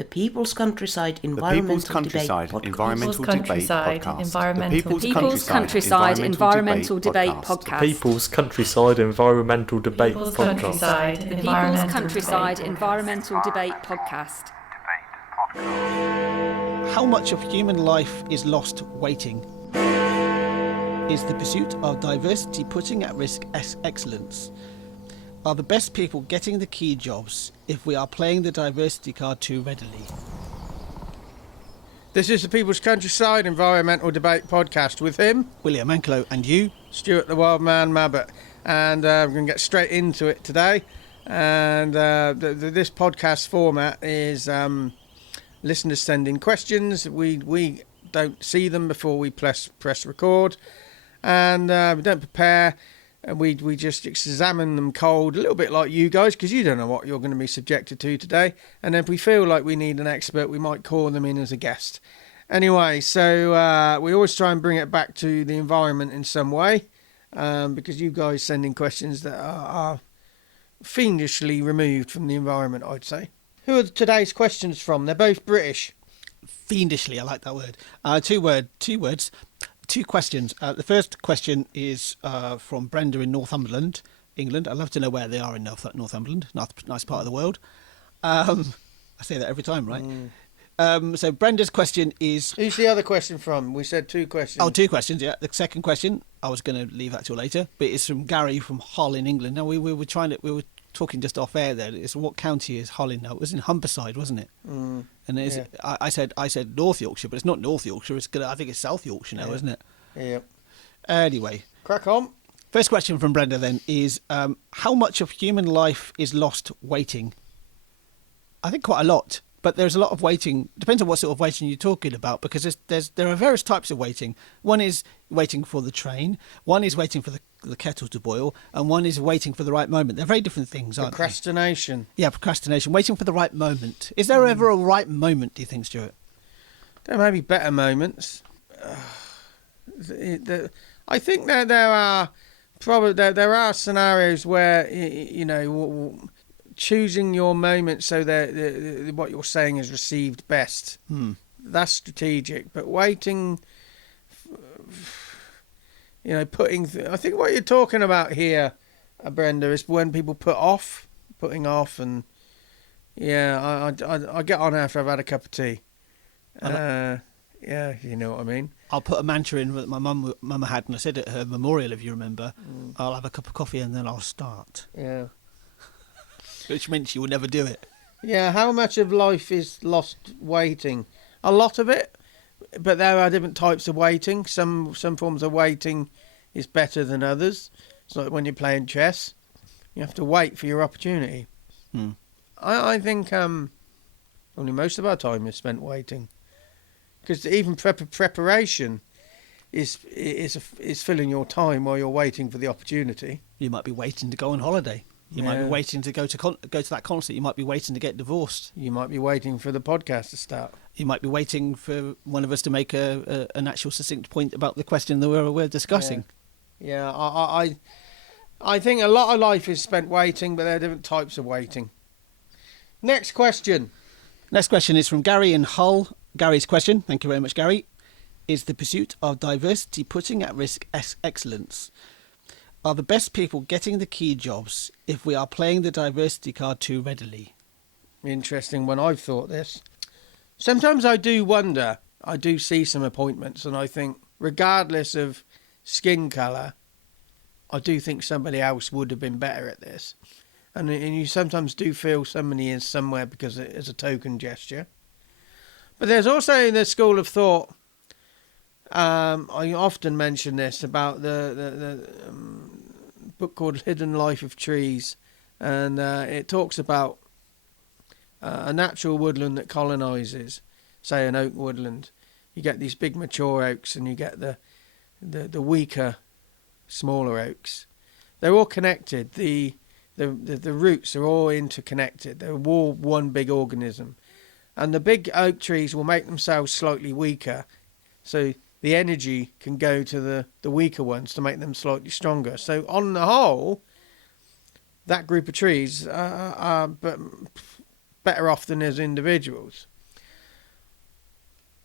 The People's Countryside People's Environmental Countryside Debate Environmental Podcast. Debate Podcast. The People's People's Countryside Environmental Debate Podcast. People's Countryside Environmental Debate Podcast. The People's Countryside Environmental Debate Podcast. How much of human life is lost waiting? Is the pursuit of diversity putting at risk excellence? Are the best people getting the key jobs if we are playing the diversity card too readily? This is the People's Countryside Environmental Debate Podcast with him, William Anklo, and you, Stuart the Wild Man Mabbott. And we're going to get straight into it today. And this podcast format is listeners send in questions. We don't see them before we press record. And we don't prepare. And we just examine them cold, a little bit like you guys, because you don't know what you're going to be subjected to today. And if we feel like we need an expert, we might call them in as a guest. Anyway, so we always try and bring it back to the environment in some way, because you guys send in questions that are fiendishly removed from the environment, I'd say. Who are today's questions from? They're both British. Fiendishly, I like that word. Two words. Two questions. The first question is from Brenda in Northumberland, England. I'd love to know where they are in Northumberland. Nice part of the world. I say that every time, right? So Brenda's question is... Who's the other question from? We said two questions. Oh, two questions, yeah. The second question, I was going to leave that till later, but it's from Gary from Hull in England. Now, we were talking just off air there. It's what county is Hull in now? It was in Humberside, wasn't it? Mm. And Yeah. I said North Yorkshire, but it's not North Yorkshire. I think it's South Yorkshire now, isn't it? Yeah. Anyway, Crack on. first question from Brenda then is how much of human life is lost waiting? I think quite a lot, but there's a lot of waiting. Depends on what sort of waiting you're talking about, because there are various types of waiting. One is waiting for the train. One is waiting for the kettle to boil, and one is waiting for the right moment. They're very different things, aren't Procrastination. they? Yeah, procrastination. Waiting for the right moment. Is there ever a right moment, do you think, Stuart? There may be better moments. I think that there are scenarios where choosing your moment so that what you're saying is received best. That's strategic. But waiting, I think what you're talking about here, Brenda, is when people putting off, and I get on after I've had a cup of tea. Yeah, you know what I mean. I'll put a mantra in that my mum had, and I said at her memorial, if you remember, I'll have a cup of coffee and then I'll start. Yeah. Which meant you would never do it. Yeah, how much of life is lost waiting? A lot of it, but there are different types of waiting. Some forms of waiting is better than others. It's like when you're playing chess. You have to wait for your opportunity. I think only most of our time is spent waiting. Because even preparation is filling your time while you're waiting for the opportunity. You might be waiting to go on holiday. You might be waiting to go to that concert. You might be waiting to get divorced. You might be waiting for the podcast to start. You might be waiting for one of us to make an actual succinct point about the question that we're discussing. Yeah, I think a lot of life is spent waiting, but there are different types of waiting. Next question. Next question is from Gary in Hull. Gary's question, thank you very much, Gary, is the pursuit of diversity putting at risk excellence? Are the best people getting the key jobs if we are playing the diversity card too readily? Interesting when I've thought this. Sometimes I do wonder, I do see some appointments and I think, regardless of skin colour, I do think somebody else would have been better at this. And you sometimes do feel somebody is somewhere because it is a token gesture. But there's also the school of thought, I often mention this, about the book called Hidden Life of Trees, and it talks about a natural woodland that colonises, say an oak woodland. You get these big mature oaks and you get the weaker, smaller oaks. They're all connected. The roots are all interconnected. They're all one big organism. And the big oak trees will make themselves slightly weaker, so the energy can go to the weaker ones to make them slightly stronger. So on the whole, that group of trees are better off than as individuals.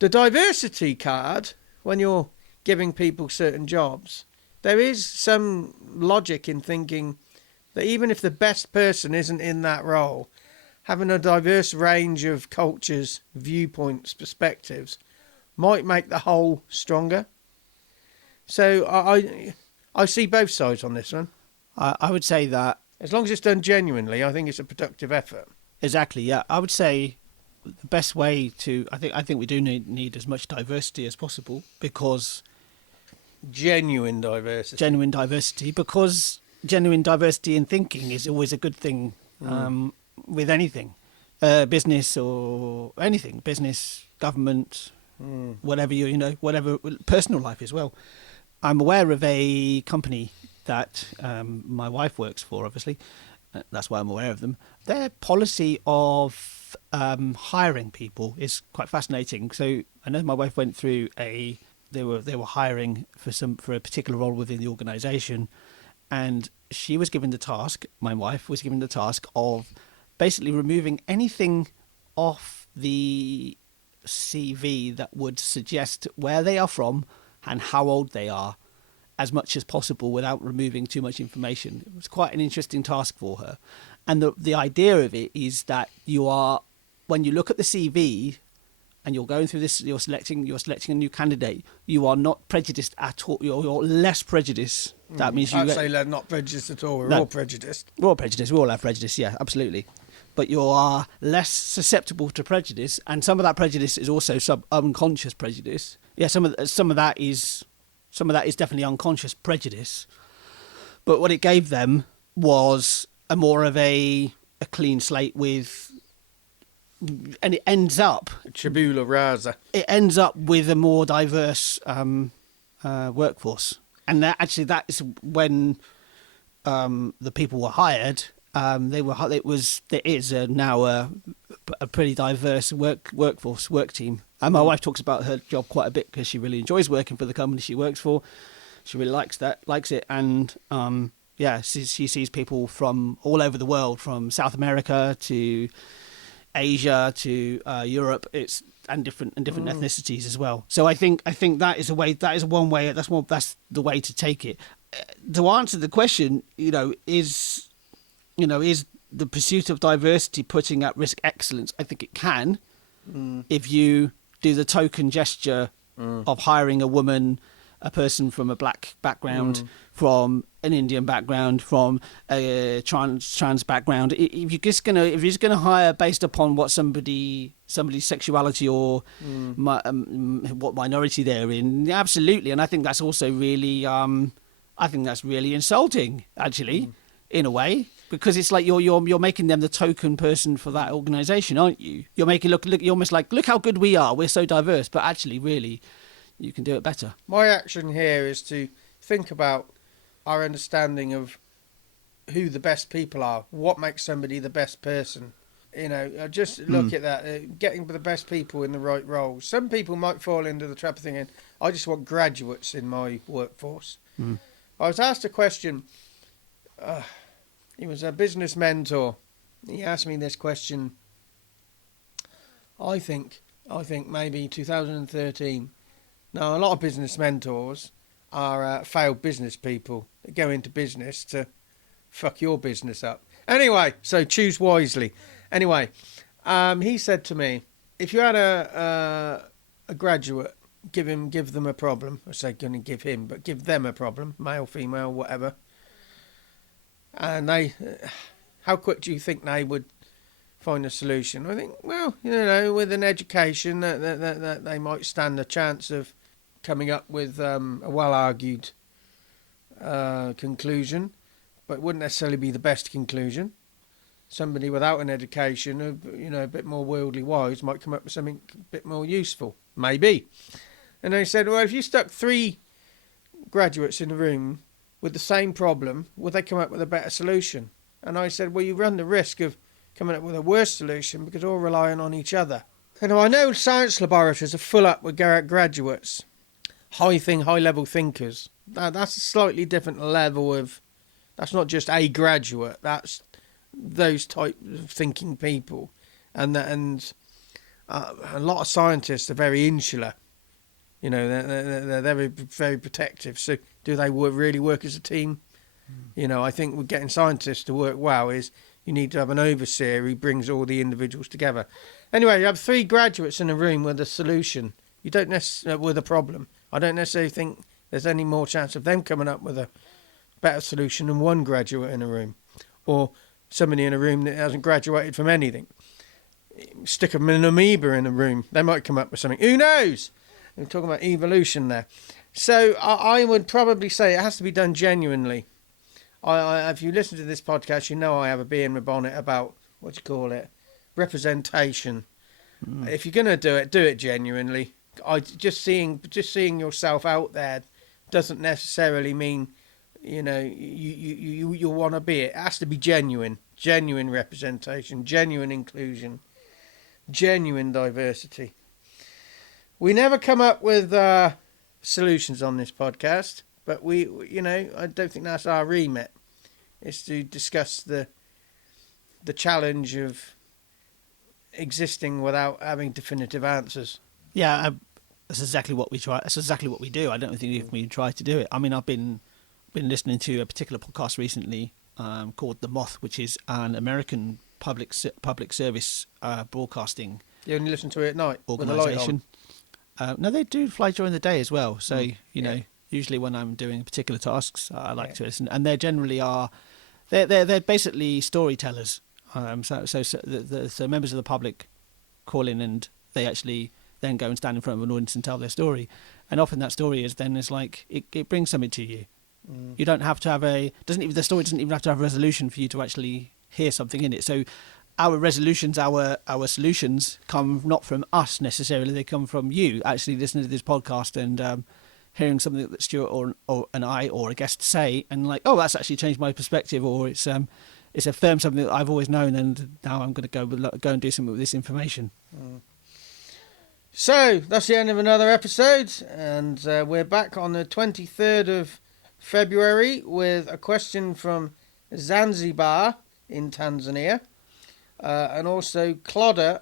The diversity card, when you're giving people certain jobs, there is some logic in thinking that even if the best person isn't in that role, having a diverse range of cultures, viewpoints, perspectives might make the whole stronger. So I see both sides on this one. I would say that As long as it's done genuinely, I think it's a productive effort. exactly. Yeah, I would say the best way to. I think we do need as much diversity as possible because Genuine diversity. genuine diversity in thinking is always a good thing with anything, business or anything, business, government, whatever whatever personal life as well. I'm aware of a company that my wife works for, obviously. That's why I'm aware of them. Their policy of hiring people is quite fascinating. So I know my wife went through they were hiring for a particular role within the organisation, and she was given the task. My wife was given the task of basically removing anything off the CV that would suggest where they are from and how old they are, as much as possible without removing too much information. It was quite an interesting task for her. And the idea of it is that when you look at the CV and you're going through this, you're selecting a new candidate, you are not prejudiced at all. You're less prejudiced. That means I'd say they're not prejudiced at all. We're all prejudiced. We're all prejudiced. We all have prejudice. Yeah, absolutely. But you are less susceptible to prejudice, and some of that prejudice is also unconscious prejudice. Yeah, some of that is definitely unconscious prejudice. But what it gave them was a more of a clean slate with, and it ends up Tabula rasa. It ends up with a more diverse workforce, and that is when the people were hired. There is now a pretty diverse work team. And my wife talks about her job quite a bit because she really enjoys working for the company she works for. She really likes it, and she sees people from all over the world, from South America to Asia to Europe. And different ethnicities as well. So I think that is one way. That's the way to take it. To answer the question, is the pursuit of diversity putting at risk excellence? I think it can, if you do the token gesture of hiring a person from a black background, from an Indian background, from a trans background. If you're just gonna hire based upon what somebody's sexuality or what minority they're in, absolutely. And I think that's also really, insulting, actually, in a way. Because it's like you're making them the token person for that organisation, aren't you? You're making look. You're almost like, look how good we are. We're so diverse, but actually, really, you can do it better. My action here is to think about our understanding of who the best people are. What makes somebody the best person? Just look at that. Getting the best people in the right roles. Some people might fall into the trap of thinking, I just want graduates in my workforce. I was asked a question. He was a business mentor. He asked me this question. I think maybe 2013. Now, a lot of business mentors are failed business people that go into business to fuck your business up. Anyway, so choose wisely. Anyway, he said to me, if you had a graduate, give them a problem. I say going to give him, but give them a problem, male, female, whatever. And how quick do you think they would find a solution? I think, well, with an education, that they might stand a chance of coming up with a well-argued conclusion, but it wouldn't necessarily be the best conclusion. Somebody without an education, a bit more worldly wise, might come up with something a bit more useful, maybe. And they said, well, if you stuck 3 graduates in a room with the same problem, would they come up with a better solution? And I said, well, you run the risk of coming up with a worse solution because they're all relying on each other. And I know science laboratories are full up with graduates, high-level thinkers. That's a slightly different level of. That's not just a graduate. That's those type of thinking people. and a lot of scientists are very insular. You know, they're very, very protective. So do they really work as a team? You know, I think with getting scientists to work well is you need to have an overseer who brings all the individuals together. Anyway, you have 3 graduates in a room with a solution. You don't necessarily with a problem. I don't necessarily think there's any more chance of them coming up with a better solution than 1 graduate in a room, or somebody in a room that hasn't graduated from anything. Stick an amoeba in a room, they might come up with something. Who knows? We're talking about evolution there. So I would probably say it has to be done genuinely. If you listen to this podcast, you know I have a bee in my bonnet about, representation. If you're going to do it genuinely. Just seeing yourself out there doesn't necessarily mean, you know, you want to be it. It has to be genuine representation, genuine inclusion, genuine diversity. We never come up with solutions on this podcast, but I don't think that's our remit. It's to discuss the challenge of existing without having definitive answers. Yeah, that's exactly what we try. That's exactly what we do. I don't think we try to do it. I mean, I've been listening to a particular podcast recently called The Moth, which is an American public service broadcasting. You only listen to it at night organisation. No, they do fly during the day as well. So usually when I'm doing particular tasks, I like to listen, and they generally are. They're basically storytellers. So members of the public call in, and they actually then go and stand in front of an audience and tell their story. And often that story is like it brings something to you. You don't have to have the story doesn't even have to have a resolution for you to actually hear something in it. So our resolutions, our solutions come not from us necessarily. They come from you actually listening to this podcast and hearing something that Stuart or I or a guest say, and like, oh, that's actually changed my perspective, or it's affirmed something that I've always known, and now I'm going to go and do something with this information. So that's the end of another episode, and we're back on the 23rd of February with a question from Zanzibar in Tanzania, and also Clodder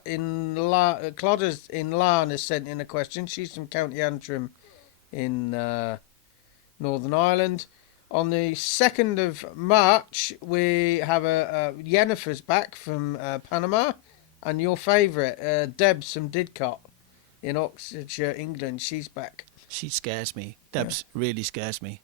Clodder's in Larne has sent in a question. She's from County Antrim in Northern Ireland. On the 2nd of March, we have Jennifer's back from Panama, and your favourite, Debs from Didcot in Oxfordshire, England. She's back. She scares me. Debs really scares me.